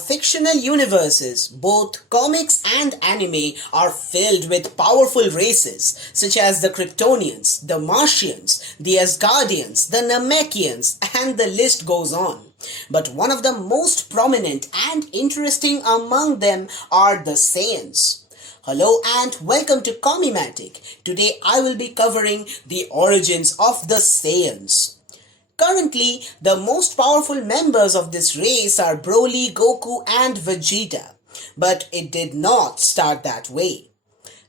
fictional universes, both comics and anime, are filled with powerful races such as the Kryptonians, the Martians, the Asgardians, the Namekians, and the list goes on. But one of the most prominent and interesting among them are the Saiyans. Hello and welcome to Comimatic. Today I will be covering the origins of the Saiyans. Currently, the most powerful members of this race are Broly, Goku and Vegeta. But it did not start that way.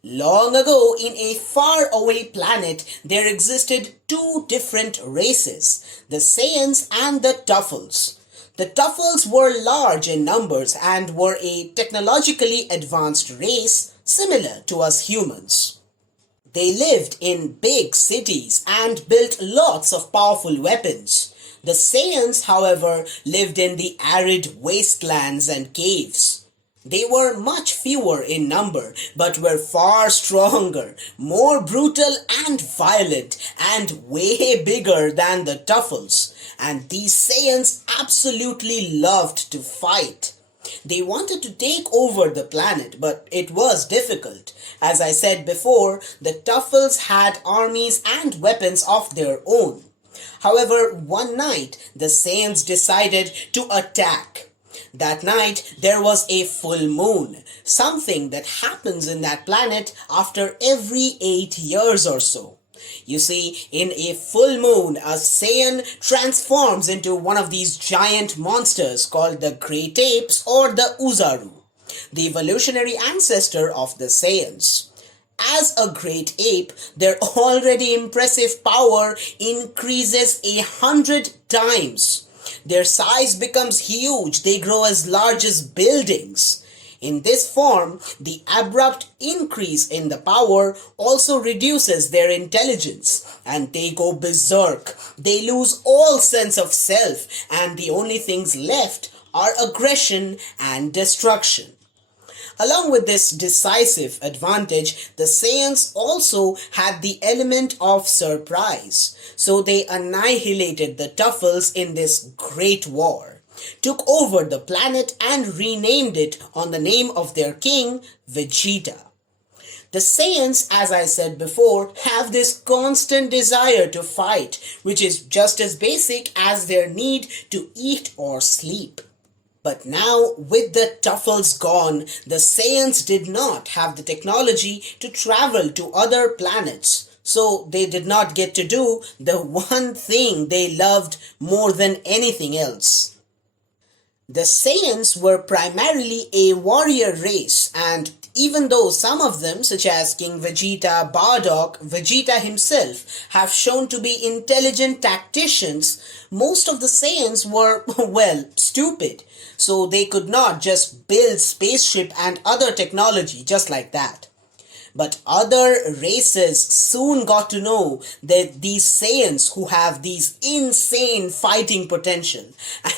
Long ago, in a faraway planet, there existed two different races, the Saiyans and the Tuffles. The Tuffles were large in numbers and were a technologically advanced race similar to us humans. They lived in big cities and built lots of powerful weapons. The Saiyans, however, lived in the arid wastelands and caves. They were much fewer in number, but were far stronger, more brutal and violent, and way bigger than the Tuffles. And these Saiyans absolutely loved to fight. They wanted to take over the planet, but it was difficult. As I said before, the Tuffles had armies and weapons of their own. However, one night, the Saiyans decided to attack. That night, there was a full moon, something that happens in that planet after every 8 years or so. You see, in a full moon, a Saiyan transforms into one of these giant monsters called the Great Apes or the Uzaru, the evolutionary ancestor of the Saiyans. As a great ape, their already impressive power increases 100 times. Their size becomes huge, they grow as large as buildings. In this form, the abrupt increase in the power also reduces their intelligence and they go berserk. They lose all sense of self and the only things left are aggression and destruction. Along with this decisive advantage, the Saiyans also had the element of surprise. So they annihilated the Tuffles in this great war, took over the planet and renamed it on the name of their king, Vegeta. The Saiyans, as I said before, have this constant desire to fight, which is just as basic as their need to eat or sleep. But now, with the Tuffles gone, the Saiyans did not have the technology to travel to other planets. So they did not get to do the one thing they loved more than anything else. The Saiyans were primarily a warrior race, and even though some of them, such as King Vegeta, Bardock, Vegeta himself, have shown to be intelligent tacticians, most of the Saiyans were, well, stupid. So they could not just build spaceship and other technology just like that. But other races soon got to know that these Saiyans who have these insane fighting potential.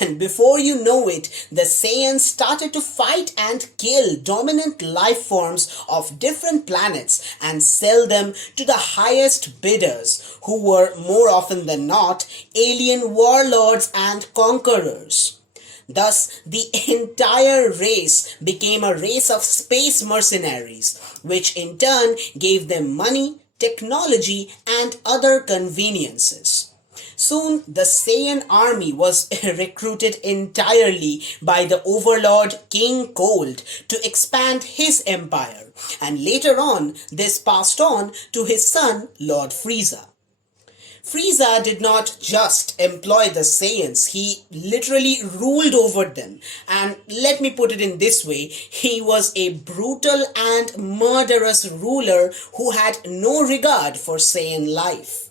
And before you know it, the Saiyans started to fight and kill dominant life forms of different planets and sell them to the highest bidders, who were more often than not alien warlords and conquerors. Thus, the entire race became a race of space mercenaries, which in turn gave them money, technology, and other conveniences. Soon, the Saiyan army was recruited entirely by the overlord King Cold to expand his empire, and later on, this passed on to his son Lord Frieza. Frieza did not just employ the Saiyans, he literally ruled over them. And let me put it in this way, he was a brutal and murderous ruler who had no regard for Saiyan life.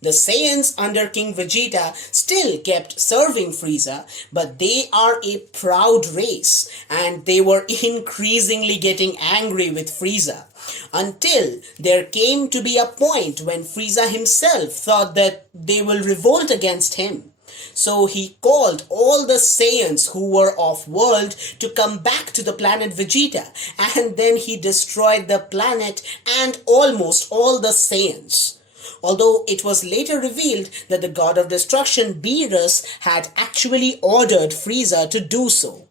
The Saiyans under King Vegeta still kept serving Frieza, but they are a proud race and they were increasingly getting angry with Frieza. Until there came to be a point when Frieza himself thought that they will revolt against him. So he called all the Saiyans who were off-world to come back to the planet Vegeta, and then he destroyed the planet and almost all the Saiyans. Although it was later revealed that the god of destruction Beerus had actually ordered Frieza to do so.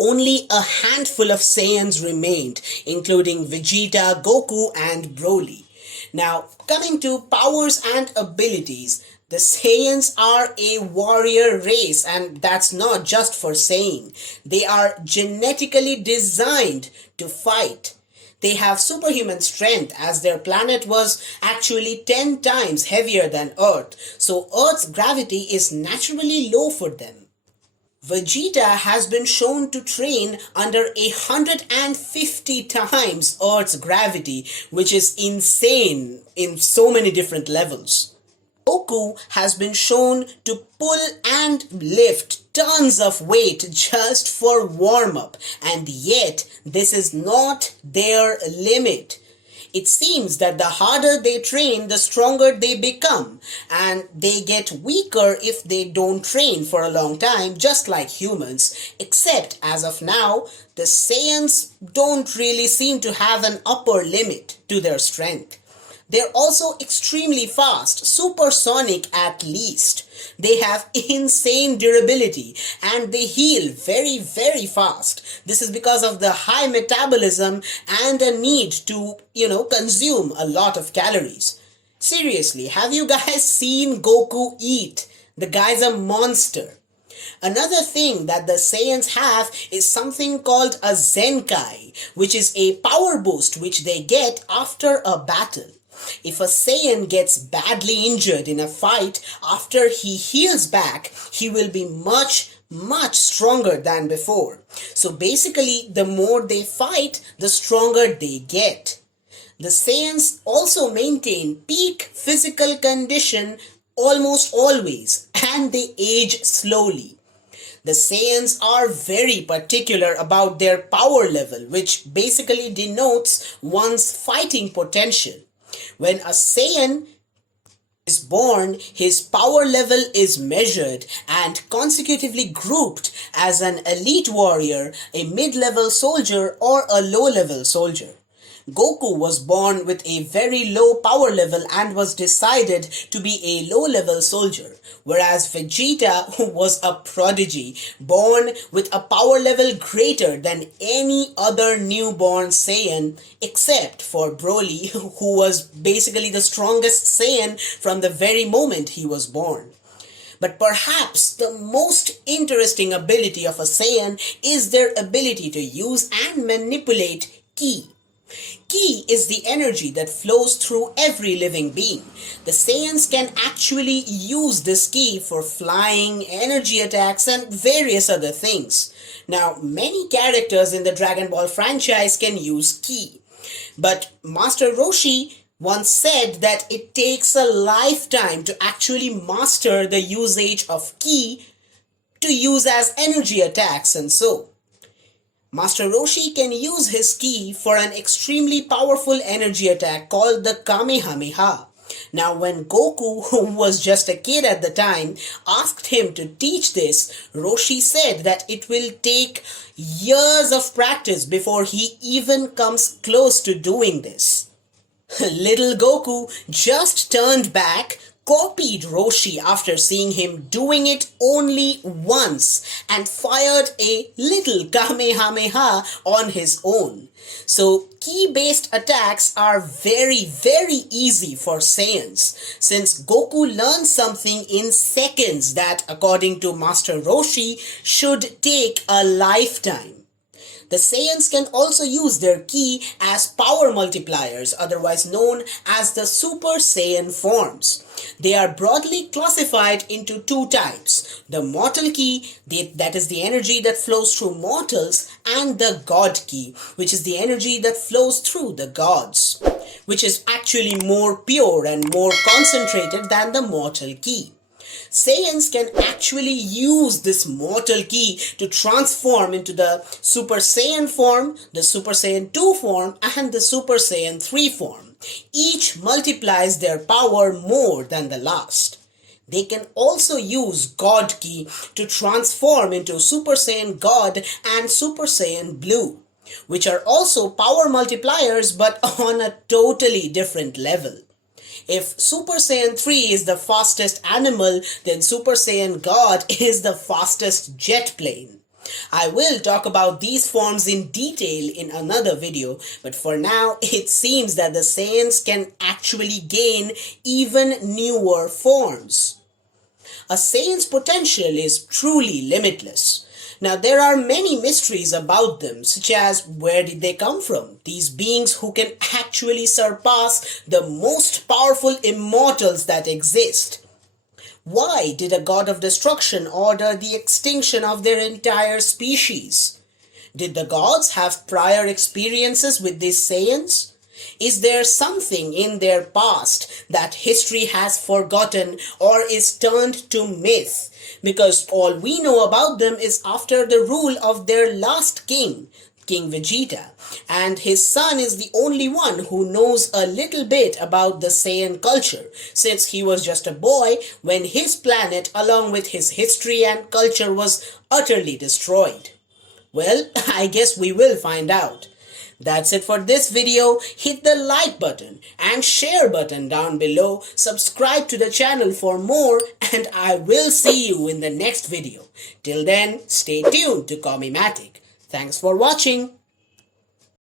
Only a handful of Saiyans remained, including Vegeta, Goku, and Broly. Now, coming to powers and abilities, the Saiyans are a warrior race, and that's not just for saying. They are genetically designed to fight. They have superhuman strength as their planet was actually 10 times heavier than Earth, so Earth's gravity is naturally low for them. Vegeta has been shown to train under 150 times Earth's gravity, which is insane in so many different levels. Goku has been shown to pull and lift tons of weight just for warm up, and yet this is not their limit. It seems that the harder they train, the stronger they become, and they get weaker if they don't train for a long time, just like humans, except as of now, the Saiyans don't really seem to have an upper limit to their strength. They're also extremely fast, supersonic at least. They have insane durability and they heal very, very fast. This is because of the high metabolism and a need to, consume a lot of calories. Seriously, have you guys seen Goku eat? The guy's a monster. Another thing that the Saiyans have is something called a Zenkai, which is a power boost which they get after a battle. If a Saiyan gets badly injured in a fight, after he heals back, he will be much stronger than before. So basically, the more they fight, the stronger they get. The Saiyans also maintain peak physical condition almost always, and they age slowly. The Saiyans are very particular about their power level, which basically denotes one's fighting potential. When a Saiyan is born, his power level is measured and consecutively grouped as an elite warrior, a mid-level soldier, or a low-level soldier. Goku was born with a very low power level and was decided to be a low-level soldier, whereas Vegeta was a prodigy, born with a power level greater than any other newborn Saiyan except for Broly, who was basically the strongest Saiyan from the very moment he was born. But perhaps the most interesting ability of a Saiyan is their ability to use and manipulate Ki. Ki is the energy that flows through every living being. The Saiyans can actually use this Ki for flying, energy attacks, and various other things. Now, many characters in the Dragon Ball franchise can use Ki. But Master Roshi once said that it takes a lifetime to actually master the usage of Ki to use as energy attacks and so. Master Roshi can use his Ki for an extremely powerful energy attack called the Kamehameha. Now when Goku, who was just a kid at the time, asked him to teach this, Roshi said that it will take years of practice before he even comes close to doing this. Little Goku just turned back, copied Roshi after seeing him doing it only once and fired a little Kamehameha on his own. So Ki-based attacks are very, very easy for Saiyans since Goku learns something in seconds that, according to Master Roshi, should take a lifetime. The Saiyans can also use their Ki as power multipliers, otherwise known as the Super Saiyan forms. They are broadly classified into two types: the Mortal Ki, that is the energy that flows through mortals, and the God Ki, which is the energy that flows through the gods, which is actually more pure and more concentrated than the Mortal Ki. Saiyans can actually use this Mortal Ki to transform into the Super Saiyan form, the Super Saiyan 2 form, and the Super Saiyan 3 form. Each multiplies their power more than the last. They can also use God Ki to transform into Super Saiyan God and Super Saiyan Blue, which are also power multipliers but on a totally different level. If Super Saiyan 3 is the fastest animal, then Super Saiyan God is the fastest jet plane. I will talk about these forms in detail in another video, but for now it seems that the Saiyans can actually gain even newer forms. A Saiyan's potential is truly limitless. Now, there are many mysteries about them, such as where did they come from? These beings who can actually surpass the most powerful immortals that exist. Why did a god of destruction order the extinction of their entire species? Did the gods have prior experiences with these Saiyans? Is there something in their past that history has forgotten or is turned to myth? Because all we know about them is after the rule of their last king, King Vegeta, and his son is the only one who knows a little bit about the Saiyan culture, since he was just a boy when his planet along with his history and culture was utterly destroyed. Well, I guess we will find out. That's it for this video. Hit the like button and share button down below. Subscribe to the channel for more and I will see you in the next video. Till then, stay tuned to Comimatic. Thanks for watching.